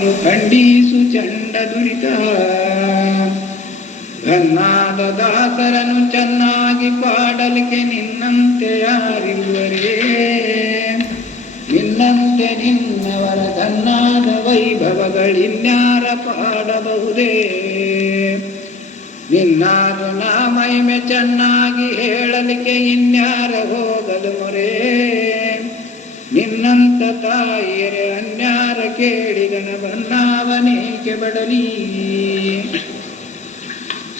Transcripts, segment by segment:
ಖಂಡಿಸು ಚಂಡ ದುರಿತ. ಘನ್ನಾದ ದಾಸರನು ಚೆನ್ನಾಗಿ ಪಾಡಲಿಕ್ಕೆ ನಿನ್ನಂತೆ ಯಾರಿರುವರೇ. ನಿನ್ನಂತೆ ನಿನ್ನವರ ಘನ್ನಾದ ವೈಭವಗಳಿನ್ಯಾರ ಪಾಡಬಹುದೇ. ನಿನ್ನಾದ ಮಹಿಮೆ ಚೆನ್ನಾಗಿ ಹೇಳಲಿಕ್ಕೆ ಇನ್ಯಾರ ಹೋಗಲು ಮೊರೆ. ನಿನ್ನಂತ ತಾಯಿಯರೆ ಅನ್ಯಾರ ಕೇಳಿದನ ಬನ್ನಾವನೇಕೆ ಬಡಲಿ.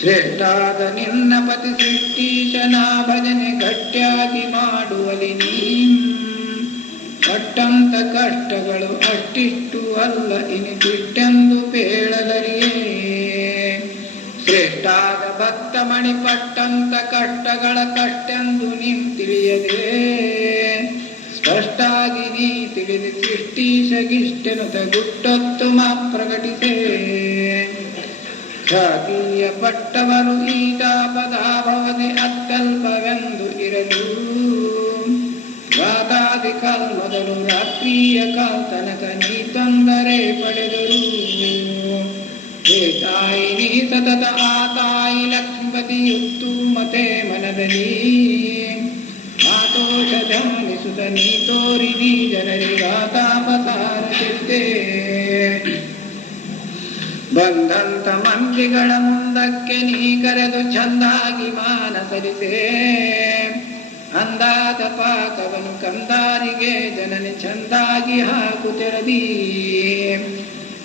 ಶ್ರೇಷ್ಠಾದ ನಿನ್ನ ಪತಿ ಸೃಷ್ಟೀಶನ ಭಜನೆ ಗಟ್ಟಿಯಾಗಿ ಮಾಡುವಲಿ ನೀ. ಪಟ್ಟಂತ ಕಷ್ಟಗಳು ಅಷ್ಟಿಷ್ಟು ಅಲ್ಲ ಇನಿತಿಟ್ಟೆಂದು ಪೇಳದರಿಯೇ. ಶ್ರೇಷ್ಠಾದ ಭಕ್ತ ಮಣಿ ಪಟ್ಟಂತ ಕಷ್ಟಗಳ ಕಷ್ಟೆಂದು ನೀನು ತಿಳಿಯದೆ. ಸ್ಪಷ್ಟಾಗಿ ನೀ ತಿಳಿದು ಸೃಷ್ಟೀಶಗಿಷ್ಟೆನುತ ಗುಟ್ಟೊತ್ತು ಪ್ರಕಟಿಸೆ. ಖ್ಯಾತಿಯ ಪಟ್ಟವರು ಈತ ಪದಾಭವದೆ ಅತ್ಯಲ್ಪವೆಂದು ಇರಲು. ರಾಧಾದಿ ಕಾಲ್ ಮೊದಲು ರಾತ್ರಿಯ ಕಾಲ್ ತನಕ ನೀ ತೊಂದರೆ ಪಡೆದರು. ಹೇ ತಾಯಿ ನೀ ಸತತ ಆ ತಾಯಿ ಲಕ್ಷ್ಮೀಪತಿಯುತ್ತು ಮತೆ ಮನದಲ್ಲಿ. ಆತೋಷ ಧ್ಯಾನಿಸುತ್ತ ನೀ ತೋರಿದಿ ಜನರಿಗಾತಾಪಸಾರ ಚಿಂತೆ. ಬಂದಂತ ಮಂದಿಗಳ ಮುಂದಕ್ಕೆ ನೀ ಕರೆದು ಚಂದಾಗಿ ಮಾನಸರಿಸೆ. ಅಂದಾದ ಪಾಕವನು ಕಂದಾರಿಗೆ ಜನನಿ ಚಂದಾಗಿ ಹಾಕುತ್ತಿರದಿ.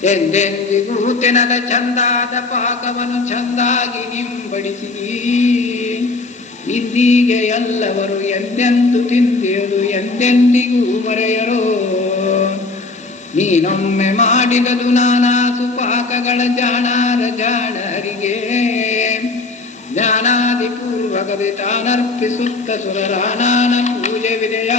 ಎಂದೆಂದಿಗೂ ತಿನದ ಚಂದಾದ ಪಾಕವನು ಚಂದಾಗಿ ನಿಂಬಡಿಸಿದಿ. ಇಂದಿಗೆ ಎಲ್ಲವರು ಎಂದೆಂದು ತಿಂದಿರುವುದು ಎಂದೆಂದಿಗೂ ಮರೆಯರೋ. ನೀನೊಮ್ಮೆ ಮಾಡಿದದು ನಾನಾ ಸುಪಾಕಗಳ ಜಾಣಾರ ಜಾಣರಿಗೆ. ಜ್ಞಾನಾದಿ ಪೂರ್ವಕದೆ ತಾನರ್ಪಿಸುತ್ತ ಸುರರಾಣಾನ ಪೂಜೆ ವಿದೆಯ.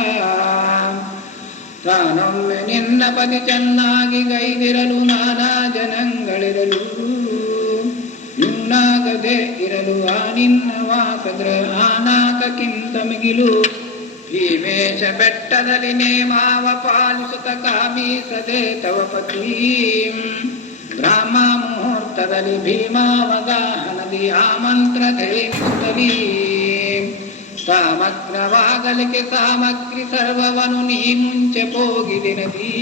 ತಾನೊಮ್ಮೆ ನಿನ್ನ ಪತಿ ಚೆನ್ನಾಗಿ ಗೈದಿರಲು ನಾನಾ ಜನಗಳಿರಲು. ನುಣ್ಣಾಗದೆ ಇರಲು ಆ ನಿನ್ನ ವಾಸಗೃಹ ಅನಾಥಕ್ಕಿಂತ ಮಿಗಿಲು. ಭೀಮೇಶ ಬೆಟ್ಟದಲ್ಲಿ ನೇಮಾವ ಪಾಲಿಸುತ್ತ ಕಾಮೀಸದೆ ತವ ಪತಿ. ಬ್ರಾಹ್ಮ ಮುಹೂರ್ತದಲ್ಲಿ ಭೀಮಾವಗಾಹನದಿ ಆ ಮಂತ್ರ ಧರಿಸುತ್ತಲೀ. ಸಾಮಗ್ರವಾಗಲಿಕ್ಕೆ ಸಾಮಗ್ರಿ ಸರ್ವವನು ನೀ ಮುಂಚೆ ಹೋಗಿದಿನದಿ.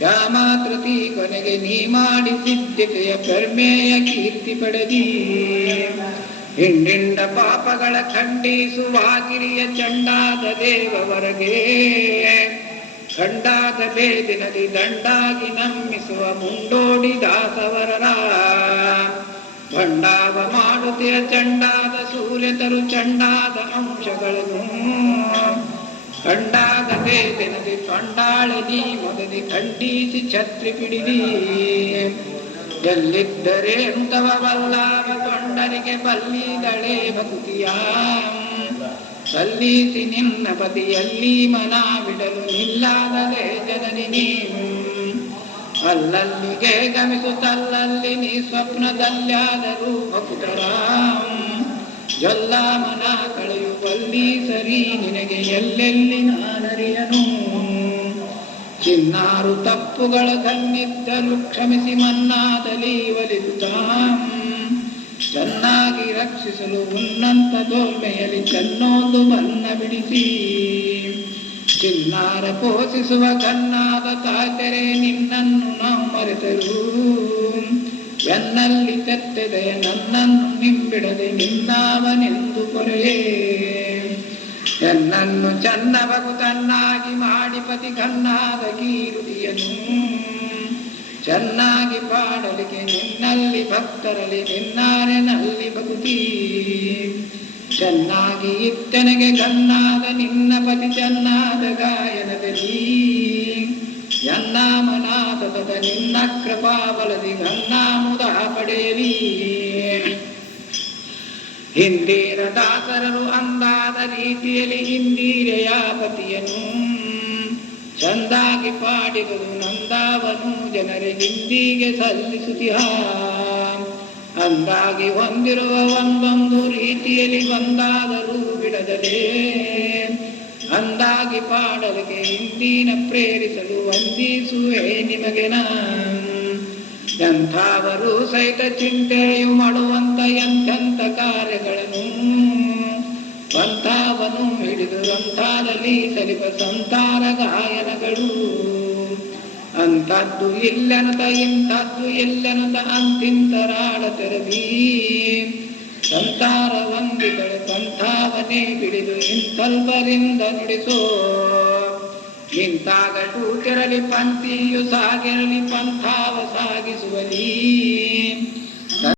ಯಾಮಾತೃತಿ ಕೊನೆಗೆ ನೀ ಮಾಡಿ ಸಿದ್ಧತೆಯ ಪ್ರಮೇಯ ಕೀರ್ತಿ ಪಡೆದಿ. ಹಿಂಡಿಂಡ ಪಾಪಗಳ ಖಂಡಿಸುವಾಗಿರಿಯ ಚಂಡಾದ ದೇವವರಗೆ. ಖಂಡಾದ ಬೇದಿನದಿ ದಂಡಾಗಿ ನಮ್ಮಿಸುವ ಮುಂಡೋಡಿ ದಾಸವರರ. ಭಂಡಾವ ಮಾಡುತ್ತೆಯ ಚಂಡಾದ ಸೂರ್ಯತರು ಚಂಡಾದ ಅಂಶಗಳನ್ನು. ಕಂಡಾದ ಬೇದಿನದಿ ತೊಂಡಾಳೆ ನೀ ಮೊದಲಿ ಖಂಡಿಸಿ ಛತ್ರಿ ಪಿಡಿದಿ. ಎಲ್ಲಿದ್ದರೆ ತವ ಬಲ್ಲಾವ ತೊಂಡರಿಗೆ ಬಲ್ಲಿದಳೆ ಭಕ್ತಿಯ. ಸಲ್ಲಿಸಿ ನಿನ್ನ ಪತಿಯಲ್ಲಿ ಮನ ಬಿಡಲು ನಿಲ್ಲಾಗದೆ ಜನನಿ ನೀನು. ಅಲ್ಲಲ್ಲಿಗೆ ಗಮಿಸುತ್ತಲ್ಲಲ್ಲಿ ನೀ ಸ್ವಪ್ನದಲ್ಲಾದರೂ ಭಕ್ತರ. ಜೊಲ್ಲ ಮನ ಕಳೆಯುವಲ್ಲಿ ಸರಿ ನಿನಗೆ ಎಲ್ಲೆಲ್ಲಿ ನಾನರಿಯನು. ಚಿನ್ನಾರು ತಪ್ಪುಗಳ ಕಣ್ಣಿದ್ದರೂ ಕ್ಷಮಿಸಿ ಮನ್ನಾದಲ್ಲಿ ಒಲಿದುತ್ತಾ. ಚೆನ್ನಾಗಿ ರಕ್ಷಿಸಲು ಉನ್ನಂತ ದೋಲ್ಮೆಯಲ್ಲಿ ಚೆನ್ನೋದು ಬನ್ನ ಬಿಡಿಸಿ. ಚಿನ್ನಾರ ಪೋಷಿಸುವ ಕನ್ನಾದ ತಾತೆರೆ ನಿನ್ನನ್ನು ನಾವು ಮರೆತರು. ಎನ್ನಲ್ಲಿ ತೆತ್ತೆದೆ ನನ್ನನ್ನು ನಿಂಬಿಡದೆ ನಿನ್ನಾವನೆಂದು ಕೊರೆಯೇ. ಎನ್ನನ್ನು ಚನ್ನವಗು ತನ್ನಾಗಿ ಮಾಡಿ ಪತಿ ಕನ್ನಾದ ಕೀರುತಿಯನು. ಚೆನ್ನಾಗಿ ಪಾಡಲಿಕ್ಕೆ ನಿನ್ನಲ್ಲಿ ಭಕ್ತರಲ್ಲಿ ನಿನ್ನಾರೆನಲ್ಲಿ ಭಕ್ತಿ. ಚೆನ್ನಾಗಿ ಇತ್ತನೆಗೆ ಕನ್ನಾದ ನಿನ್ನ ಪತಿ ಚೆನ್ನಾದ ಗಾಯನದಲ್ಲಿ. ಎನ್ನಾಮನಾಥದ ನಿನ್ನ ಕೃಪಾಬಲದಿ ಗನ್ನಾಮುದ ಪಡೆಯಲಿ. ಹಿಂದಿರ ದಾಸರರು ಅಂದಾದ ರೀತಿಯಲ್ಲಿ ಇಂದಿರೆಯ ಪತಿಯನು. ಚಂದಾಗಿ ಪಾಡಿದರು ನಂದಾವನು ಜನರಿಗಿಂದಿಗೆ ಸಲ್ಲಿಸುತ್ತಿಹ. ಅಂದಾಗಿ ಹೊಂದಿರುವ ಒಂದೊಂದು ರೀತಿಯಲ್ಲಿ ಒಂದಾದರೂ ಬಿಡದಲೇ. ಅಂದಾಗಿ ಪಾಡಲಿಗೆ ಇಂದಿನ ಪ್ರೇರಿಸಲು ವಂದಿಸುವೆ ನಿಮಗೆ ಎಂಥವರು ಸಹಿತ ಚಿಂತೆಯು ಮಾಡುವಂತ ಎಂತೆಂಥ ಕಾರ್ಯಗಳನ್ನು ಪಂಥಾವನ್ನು ಹಿಡಿದು ಗ್ರಂಥದಲ್ಲಿ ಸಲಿಪ ಸಂತಾರ ಗಾಯನಗಳು ಅಂಥದ್ದು ಇಲ್ಲನತ ಇಂಥದ್ದು ಇಲ್ಲನತ ಅಂತಿಂತರಾಳ ತೆರವಿ ಸಂತಾರ ವಂದಿಗಳು ಪಂಥಾವನ್ನೇ ಬಿಡಿದು ಇಂಥಲ್ಪರಿಂದ ನುಡಿಸೋ ಇಂತಾಗಟು ತೆರಳಿ ಪಂಥಿಯು ಸಾಗಿರಲಿ ಪಂಥಾವ ಸಾಗಿಸುವಲಿ